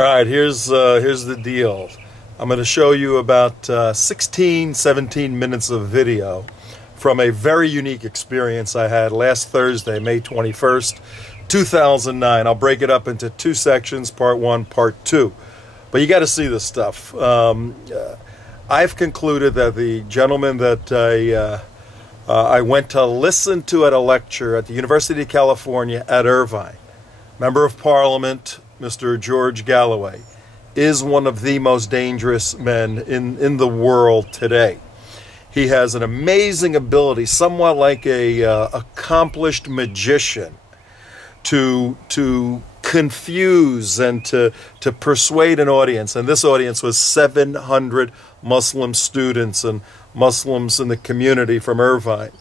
All right, here's the deal. I'm going to show you about 16, 17 minutes of video from a very unique experience I had last Thursday, May 21st, 2009. I'll break it up into two sections, part one, part two. But you got to see this stuff. I've concluded that the gentleman that I went to listen to at a lecture at the University of California at Irvine, Member of Parliament, Mr. George Galloway, is one of the most dangerous men in the world today. He has an amazing ability, somewhat like a accomplished magician, to confuse and to persuade an audience. And this audience was 700 Muslim students and Muslims in the community from Irvine.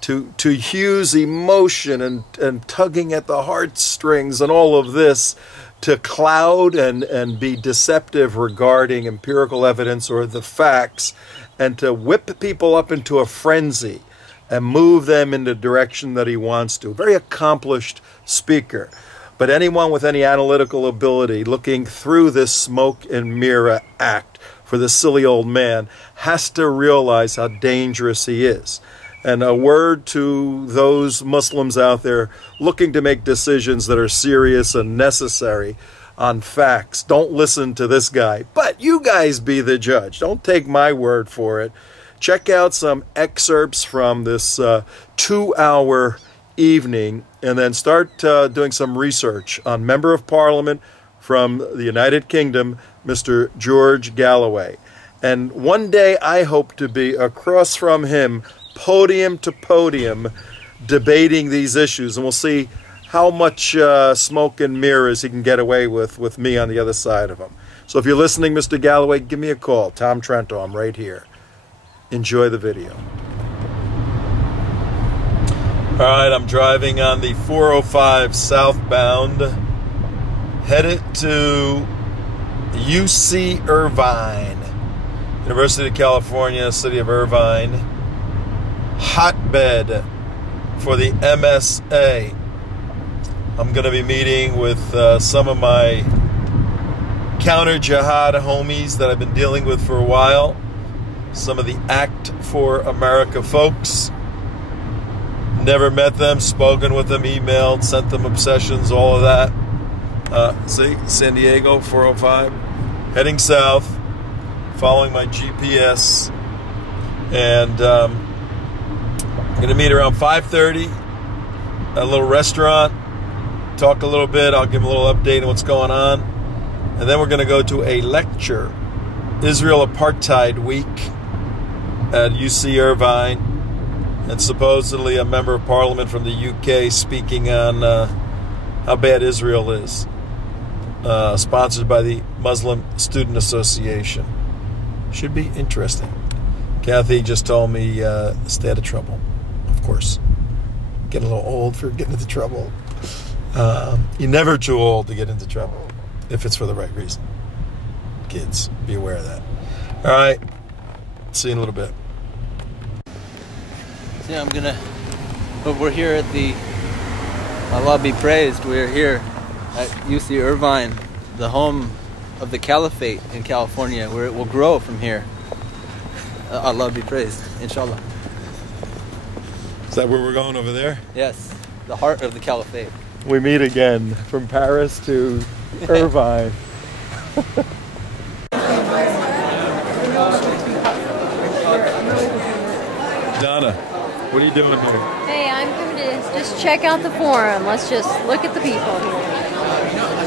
To use emotion and tugging at the heartstrings and all of this to cloud and be deceptive regarding empirical evidence or the facts, and to whip people up into a frenzy and move them in the direction that he wants to. Very accomplished speaker. But anyone with any analytical ability looking through this smoke and mirror act for this silly old man has to realize how dangerous he is. And a word to those Muslims out there looking to make decisions that are serious and necessary on facts. Don't listen to this guy, but you guys be the judge. Don't take my word for it. Check out some excerpts from this 2-hour evening and then start doing some research on Member of Parliament from the United Kingdom, Mr. George Galloway. And one day I hope to be across from him, podium to podium, debating these issues, and we'll see how much smoke and mirrors he can get away with me on the other side of him. So if you're listening, Mr. Galloway, give me a call. Tom Trento, I'm right here. Enjoy the video. All right, I'm driving on the 405 southbound, headed to UC Irvine, University of California, city of Irvine, hotbed for the MSA. I'm going to be meeting with some of my counter-jihad homies that I've been dealing with for a while, some of the Act for America folks. Never met them, spoken with them, emailed, sent them obsessions, all of that. See, San Diego, 405. Heading south, following my GPS. And I'm going to meet around 5:30 at a little restaurant, talk a little bit. I'll give them a little update on what's going on. And then we're going to go to a lecture, Israel Apartheid Week at UC Irvine. And supposedly a member of parliament from the UK speaking on how bad Israel is. Sponsored by the Muslim Student Association. Should be interesting. Kathy just told me stay out of trouble. Of course. Getting a little old for getting into trouble. You're never too old to get into trouble if it's for the right reason. Kids, be aware of that. All right. See you in a little bit. Yeah, we're here at the, Allah be praised, we're here at UC Irvine, the home of the caliphate in California, where it will grow from here. Allah be praised, inshallah. Is that where we're going over there? Yes, the heart of the caliphate. We meet again from Paris to Irvine. Donna, what are you doing here? Hey, I'm coming to just check out the forum. Let's just look at the people.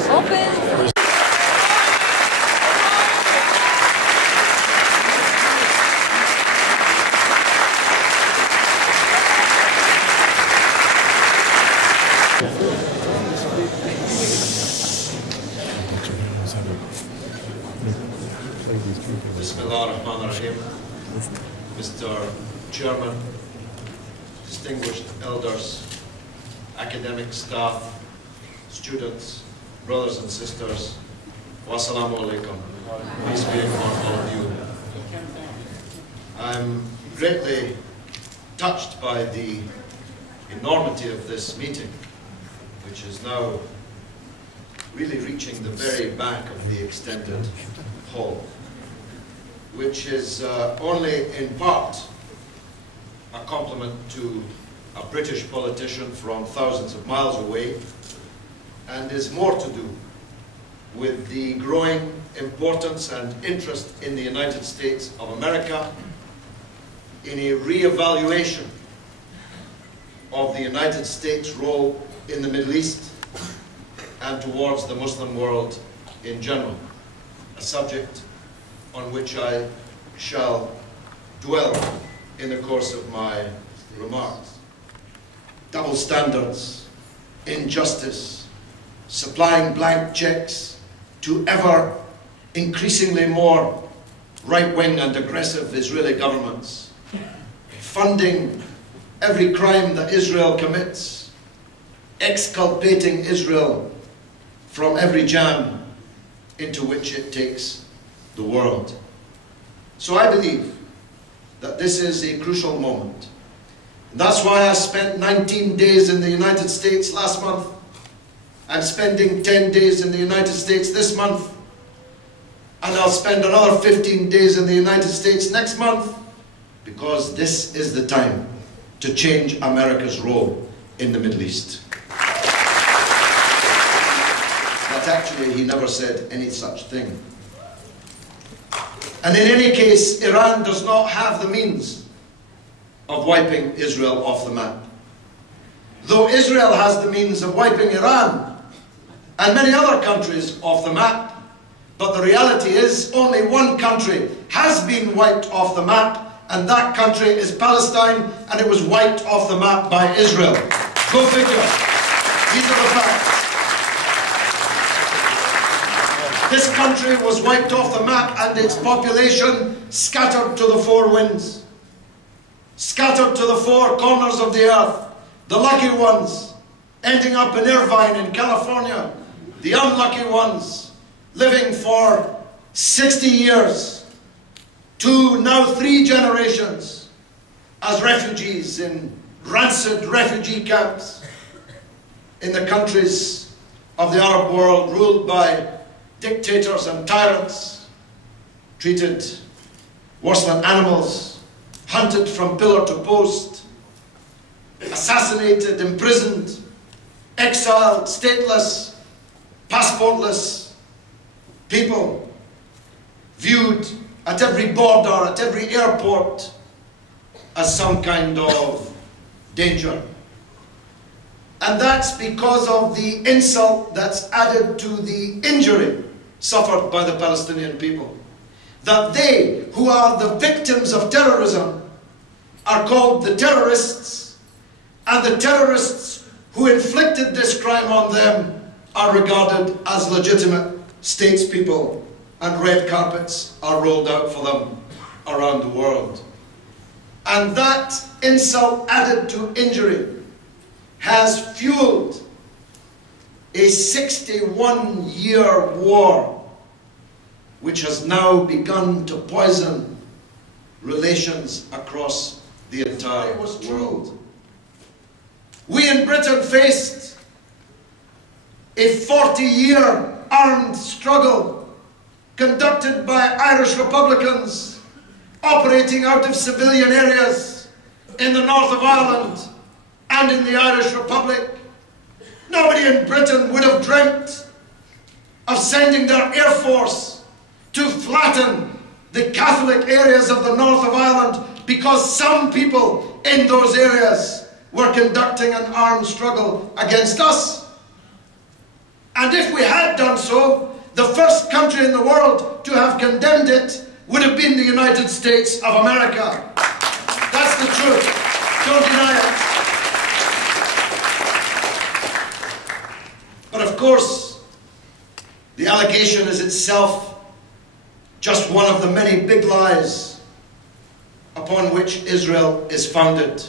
Open. Bismillahirrahmanirrahim. Mr. Chairman, distinguished elders, academic staff, students, brothers and sisters, wassalamu alaikum. Peace be upon all of you. I'm greatly touched by the enormity of this meeting, which is now really reaching the very back of the extended hall, which is only in part a compliment to a British politician from thousands of miles away, and is more to do with the growing importance and interest in the United States of America in a re-evaluation of the United States' role in the Middle East and towards the Muslim world in general, a subject on which I shall dwell in the course of my remarks. Double standards, injustice, supplying blank checks to ever increasingly more right-wing and aggressive Israeli governments, funding every crime that Israel commits, exculpating Israel from every jam into which it takes the world. So I believe that this is a crucial moment. And that's why I spent 19 days in the United States last month. I'm spending 10 days in the United States this month, and I'll spend another 15 days in the United States next month, because this is the time to change America's role in the Middle East. But actually, he never said any such thing. And in any case, Iran does not have the means of wiping Israel off the map. Though Israel has the means of wiping Iran and many other countries off the map, but the reality is only one country has been wiped off the map, and that country is Palestine, and it was wiped off the map by Israel. Go figure. These are the facts. This country was wiped off the map and its population scattered to the four winds, scattered to the four corners of the earth. The lucky ones ending up in Irvine in California, the unlucky ones living for 60 years, 2, now 3 generations as refugees in rancid refugee camps in the countries of the Arab world ruled by dictators and tyrants, treated worse than animals, hunted from pillar to post, assassinated, imprisoned, exiled, stateless, passportless people, viewed at every border, at every airport, as some kind of danger. And that's because of the insult that's added to the injury suffered by the Palestinian people. That they, who are the victims of terrorism, are called the terrorists, and the terrorists who inflicted this crime on them are regarded as legitimate statespeople, and red carpets are rolled out for them around the world. And that insult added to injury has fueled a 61-year war, which has now begun to poison relations across the entire world. We in Britain faced a 40-year armed struggle conducted by Irish Republicans operating out of civilian areas in the north of Ireland and in the Irish Republic. Nobody in Britain would have dreamt of sending their air force to flatten the Catholic areas of the north of Ireland because some people in those areas were conducting an armed struggle against us. And if we had done so, the first country in the world to have condemned it would have been the United States of America. That's the truth. Don't deny it. But of course, the allegation is itself just one of the many big lies upon which Israel is founded.